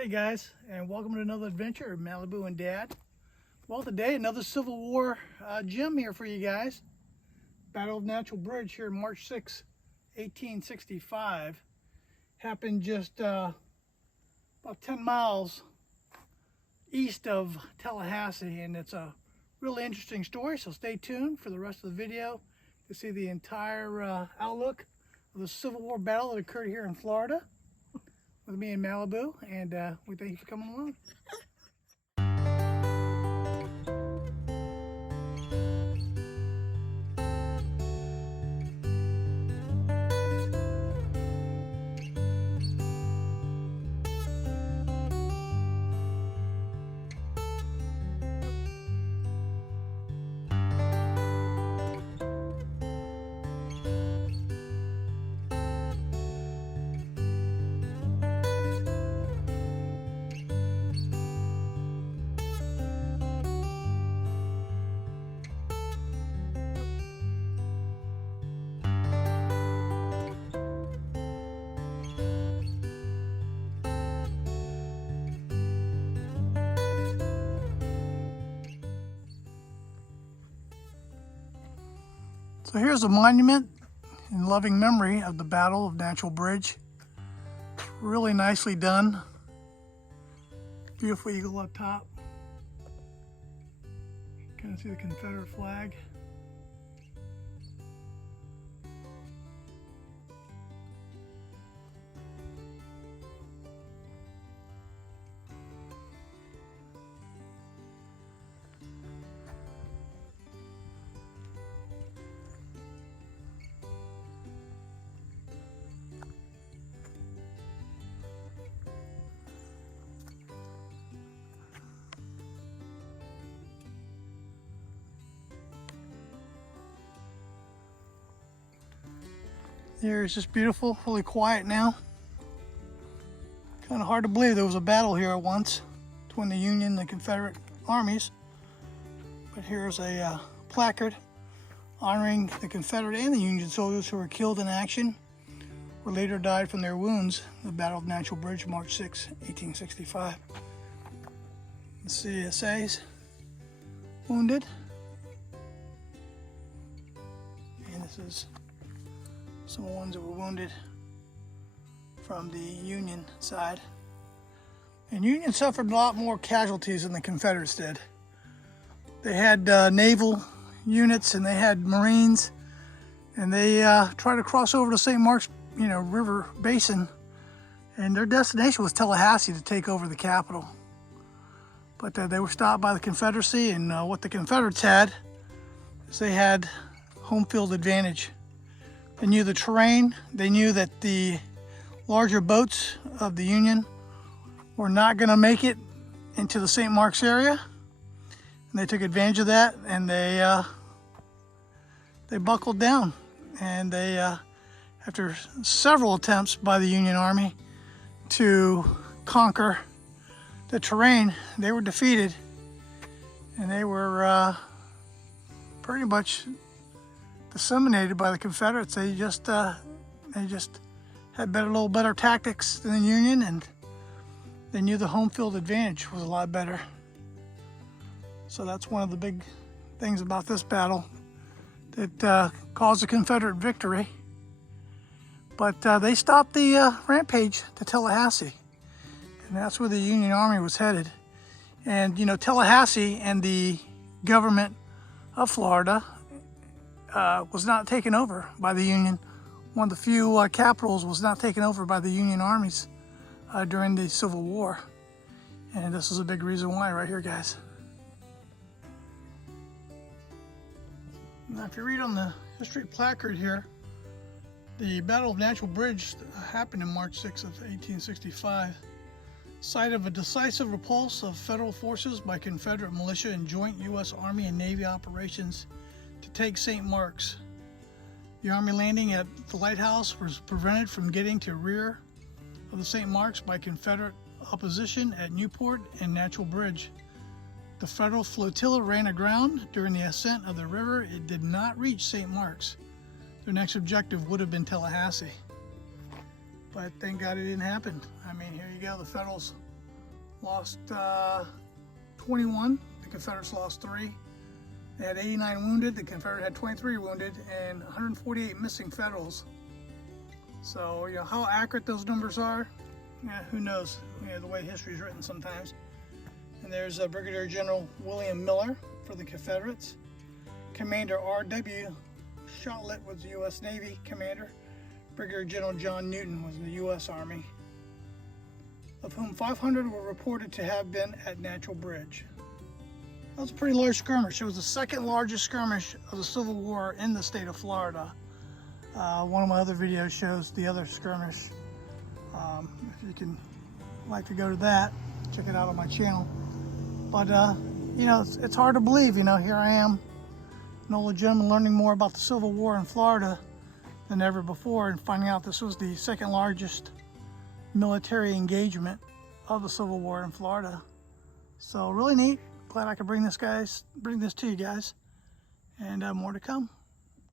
Hey guys, and welcome to another adventure of Malibu and Dad. Well, today another Civil War gem here for you guys. Battle of Natural Bridge here, March 6, 1865. Happened just about 10 miles east of Tallahassee, and it's a really interesting story, so stay tuned for the rest of the video to see the entire outlook of the Civil War battle that occurred here in Florida with me in Malibu, and we thank you for coming along. So here's a monument in loving memory of the Battle of Natural Bridge. Really nicely done. Beautiful eagle up top. Kind of see the Confederate flag. Here it's just beautiful, really quiet now. Kind of hard to believe there was a battle here at once between the Union and the Confederate armies. But here's a placard honoring the Confederate and the Union soldiers who were killed in action or later died from their wounds in the Battle of Natural Bridge, March 6, 1865. The CSA's wounded. And this is some of the ones that were wounded from the Union side. And Union suffered a lot more casualties than the Confederates did. They had naval units and they had Marines, and they tried to cross over to St.Marks, river basin, and their destination was Tallahassee to take over the capital. But they were stopped by the Confederacy, and what the Confederates had is they had home field advantage. They knew the terrain. They knew that the larger boats of the Union were not going to make it into the St. Marks area. And they took advantage of that, and they buckled down. And they, after several attempts by the Union Army to conquer the terrain, they were defeated. And they were pretty much disseminated by the Confederates. They just had little better tactics than the Union, and they knew the home field advantage was a lot better. So that's one of the big things about this battle that caused a Confederate victory. But they stopped the rampage to Tallahassee, and that's where the Union Army was headed. And Tallahassee and the government of Florida was not taken over by the Union. One of the few capitals was not taken over by the Union armies during the Civil War. And this is a big reason why right here, guys. Now, if you read on the history placard here, the Battle of Natural Bridge happened in March 6 of 1865. Site of a decisive repulse of federal forces by Confederate militia and joint U.S. Army and Navy operations to take St. Marks. The Army landing at the lighthouse was prevented from getting to rear of the St. Marks by Confederate opposition at Newport and Natural Bridge. The Federal flotilla ran aground during the ascent of the river. It did not reach St. Marks. Their next objective would have been Tallahassee. But thank God it didn't happen. I mean, here you go, the Federals lost 21. The Confederates lost 3. They had 89 wounded. The Confederate had 23 wounded and 148 missing Federals. So, you know, how accurate those numbers are, yeah, who knows? You know, the way history is written sometimes. And there's Brigadier General William Miller for the Confederates. Commander R.W. Shotlet was the U.S. Navy commander. Brigadier General John Newton was the U.S. Army, of whom 500 were reported to have been at Natural Bridge. That was a pretty large skirmish. It was the second largest skirmish of the Civil War in the state of Florida. One of my other videos shows the other skirmish. If you can like to go to that, check it out on my channel. But you know, it's hard to believe. You know, here I am, an old gentleman, learning more about the Civil War in Florida than ever before, and finding out this was the second largest military engagement of the Civil War in Florida. So really neat. Glad I could bring this to you guys, and more to come.